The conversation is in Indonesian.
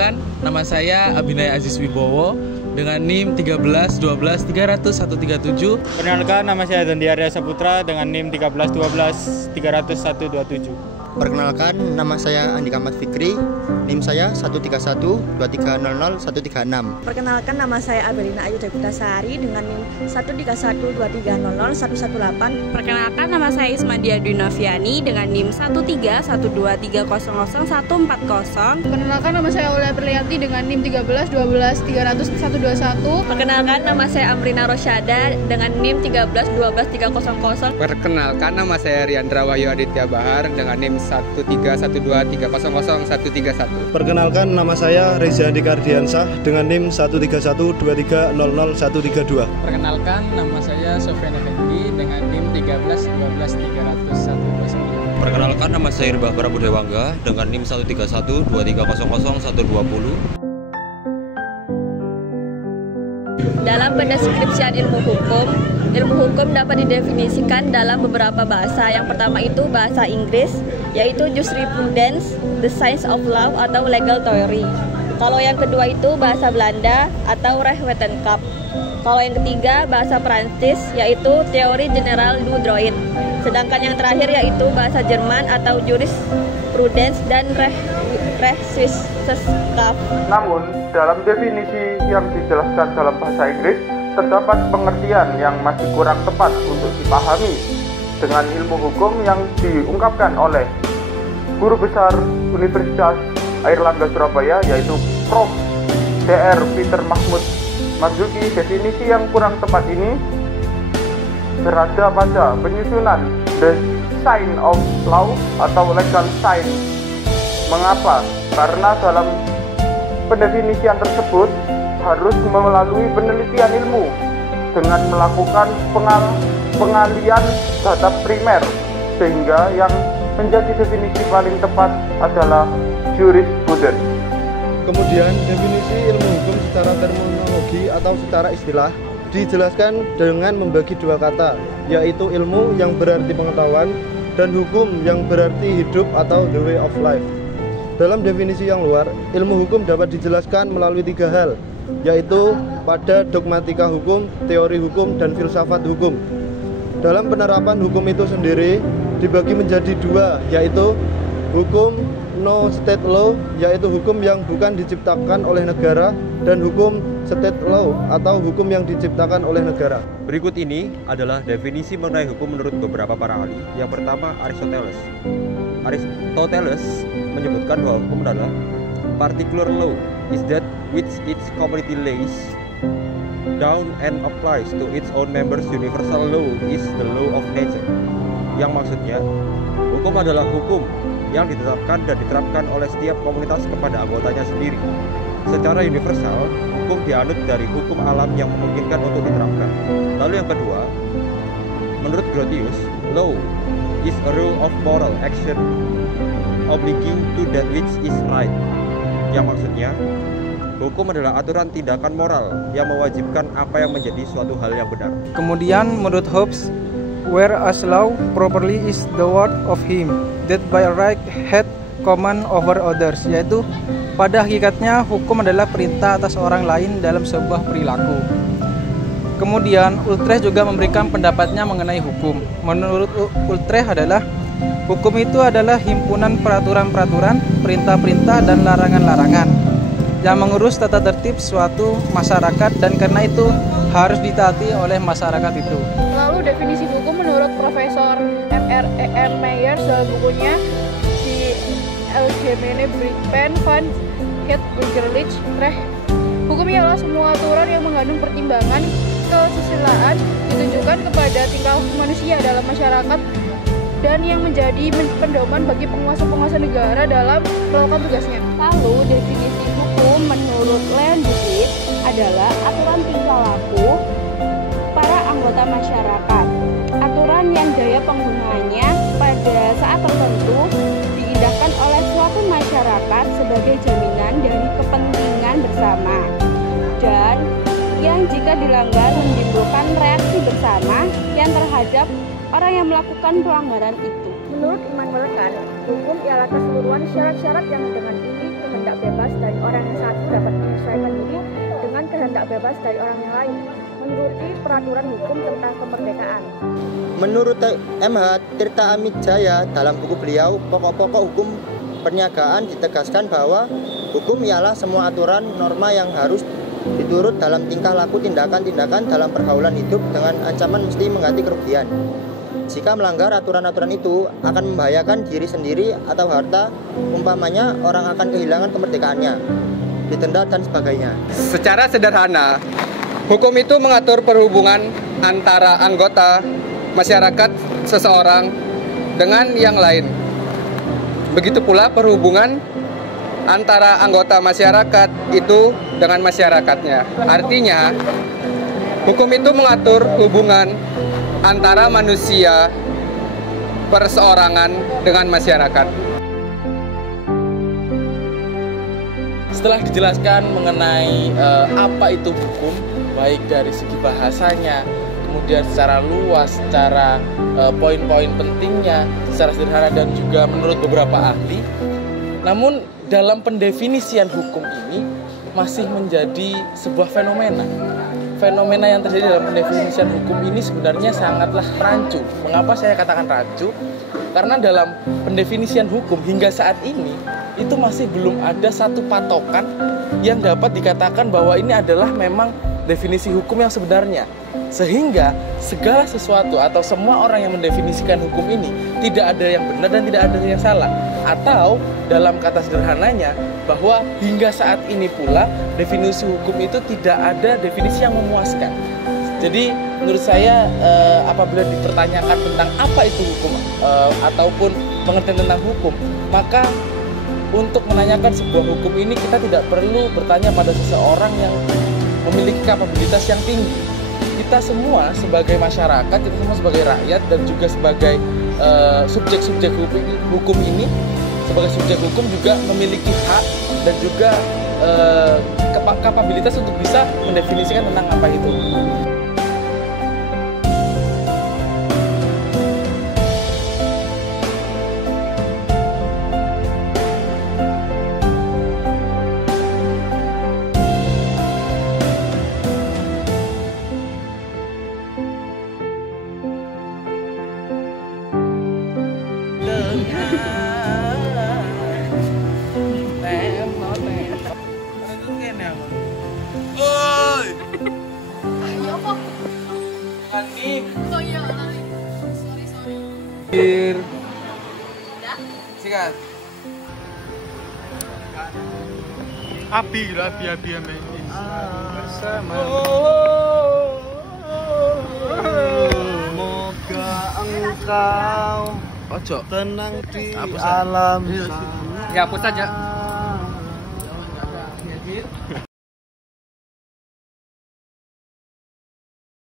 Perkenalkan, nama saya Abinaya Aziz Wibowo dengan NIM 1312300137. Perkenalkan, nama saya Dandi Arya Saputra dengan NIM 1312300127. Perkenalkan, nama saya Andika Ahmad Fikri, NIM saya 13123000136. Perkenalkan, nama saya Abelina Ayu Deputasari dengan NIM 13123001118. Perkenalkan, nama saya Ismadia Dunaviani dengan NIM 1312300140140. Perkenalkan, nama saya Aulia Perlianti dengan NIM 13123000121. Perkenalkan, nama saya Amrina Rosyada dengan NIM 1312300. Perkenalkan, nama saya Riandra Wahyu Aditya Bahar dengan NIM 13123000131. Perkenalkan, nama saya Reza Andika Ardiansah dengan NIM 13123000132. Perkenalkan, nama saya Sofyan Effendi dengan NIM 13123000129. Perkenalkan, nama saya Irbah Prabu Dewangga dengan NIM 13123000120. Dalam pendeskripsian ilmu hukum dapat didefinisikan dalam beberapa bahasa. Yang pertama itu bahasa Inggris, yaitu jurisprudence, the science of law atau legal theory. Kalau yang kedua itu bahasa Belanda atau Rechtswetenschap. Kalau yang ketiga bahasa Prancis, yaitu teori general du droit. Sedangkan yang terakhir yaitu bahasa Jerman atau jurisprudence dan Rechtswissenschaft. Namun, dalam definisi yang dijelaskan dalam bahasa Inggris, terdapat pengertian yang masih kurang tepat untuk dipahami dengan ilmu hukum yang diungkapkan oleh Guru Besar Universitas Airlangga Surabaya, yaitu Prof. Dr. Peter Mahmud Marzuki. Definisi yang kurang tepat ini berada pada penyusunan the sign of law atau legal sign. Mengapa? Karena dalam pendefinisian tersebut harus melalui penelitian ilmu dengan melakukan pengalian data primer, sehingga yang menjadi definisi paling tepat adalah jurisprudence. Kemudian definisi ilmu hukum secara terminologi atau secara istilah dijelaskan dengan membagi dua kata, yaitu ilmu yang berarti pengetahuan dan hukum yang berarti hidup atau the way of life. Dalam definisi yang luar, ilmu hukum dapat dijelaskan melalui tiga hal, yaitu pada dogmatika hukum, teori hukum, dan filsafat hukum. Dalam penerapan hukum itu sendiri dibagi menjadi dua, yaitu hukum no state law, yaitu hukum yang bukan diciptakan oleh negara, dan hukum state law atau hukum yang diciptakan oleh negara. Berikut ini adalah definisi mengenai hukum menurut beberapa para ahli. Yang pertama, Aristoteles. Aristoteles menyebutkan bahwa hukum adalah particular law is that which its community lays down and applies to its own members. Universal law is the law of nature. Yang maksudnya, hukum adalah hukum yang ditetapkan dan diterapkan oleh setiap komunitas kepada anggotanya sendiri. Secara universal, hukum dianut dari hukum alam yang memungkinkan untuk diterapkan. Lalu yang kedua, menurut Grotius, law is a rule of moral action obliging to that which is right. Yang maksudnya, hukum adalah aturan tindakan moral yang mewajibkan apa yang menjadi suatu hal yang benar. Kemudian menurut Hobbes, whereas law properly is the word of him that by right hath command over others, yaitu pada hakikatnya hukum adalah perintah atas orang lain dalam sebuah perilaku. Kemudian Utrecht juga memberikan pendapatnya mengenai hukum. Menurut Utrecht adalah hukum itu adalah himpunan peraturan-peraturan, perintah-perintah, dan larangan-larangan yang mengurus tata tertib suatu masyarakat, dan karena itu harus ditaati oleh masyarakat itu. Lalu definisi hukum menurut Profesor M.R.E.M. Myers dalam bukunya di Algemene Briefpen van het Burgerlijk Recht. Hukum ialah semua aturan yang mengandung pertimbangan kesusilaan ditujukan kepada tingkah manusia dalam masyarakat dan yang menjadi pedoman bagi penguasa-penguasa negara dalam melakukan tugasnya. Lalu definisi hukum menurut Leon Dukis adalah aturan tingkah laku para anggota masyarakat. Aturan yang daya penggunaannya pada saat tertentu diindahkan oleh suatu masyarakat sebagai jaminan dari kepentingan bersama, dan yang jika dilanggar menimbulkan reaksi bersama yang terhadap orang yang melakukan pelanggaran itu. Menurut Immanuel Kant, hukum ialah keseluruhan syarat-syarat yang dengan ini kehendak bebas dari orang yang satu dapat menyesuaikan diri dengan kehendak bebas dari orang yang lain, menuruti peraturan hukum tentang kemerdekaan. Menurut MH Tirta Amijaya, dalam buku beliau, pokok-pokok hukum perniagaan ditegaskan bahwa hukum ialah semua aturan norma yang harus diturut dalam tingkah laku tindakan-tindakan dalam pergaulan hidup dengan ancaman mesti mengganti kerugian. Jika melanggar aturan-aturan itu akan membahayakan diri sendiri atau harta, umpamanya orang akan kehilangan kemerdekaannya, didenda dan sebagainya. Secara sederhana, hukum itu mengatur perhubungan antara anggota masyarakat seseorang dengan yang lain. Begitu pula perhubungan antara anggota masyarakat itu dengan masyarakatnya. Artinya, hukum itu mengatur hubungan antara manusia perseorangan dengan masyarakat. Setelah dijelaskan mengenai apa itu hukum, baik dari segi bahasanya, kemudian secara luas, secara poin-poin pentingnya, secara sederhana dan juga menurut beberapa ahli. Namun dalam pendefinisian hukum ini masih menjadi sebuah fenomena. Fenomena yang terjadi dalam pendefinisian hukum ini sebenarnya sangatlah rancu. Mengapa saya katakan rancu? Karena dalam pendefinisian hukum hingga saat ini itu masih belum ada satu patokan yang dapat dikatakan bahwa ini adalah memang definisi hukum yang sebenarnya. Sehingga segala sesuatu atau semua orang yang mendefinisikan hukum ini tidak ada yang benar dan tidak ada yang salah. Atau dalam kata sederhananya bahwa hingga saat ini pula definisi hukum itu tidak ada definisi yang memuaskan. Jadi menurut saya apabila dipertanyakan tentang apa itu hukum ataupun pengertian tentang hukum, maka untuk menanyakan sebuah hukum ini kita tidak perlu bertanya pada seseorang yang memiliki kapabilitas yang tinggi. Kita semua sebagai masyarakat, kita semua sebagai rakyat dan juga sebagai subjek-subjek hukum ini, sebagai subjek hukum juga memiliki hak dan juga kapabilitas untuk bisa mendefinisikan tentang apa itu. Sikat. Abi bersama. Semoga engkau Ojo tenang di alam sana. Ya, hapus saja.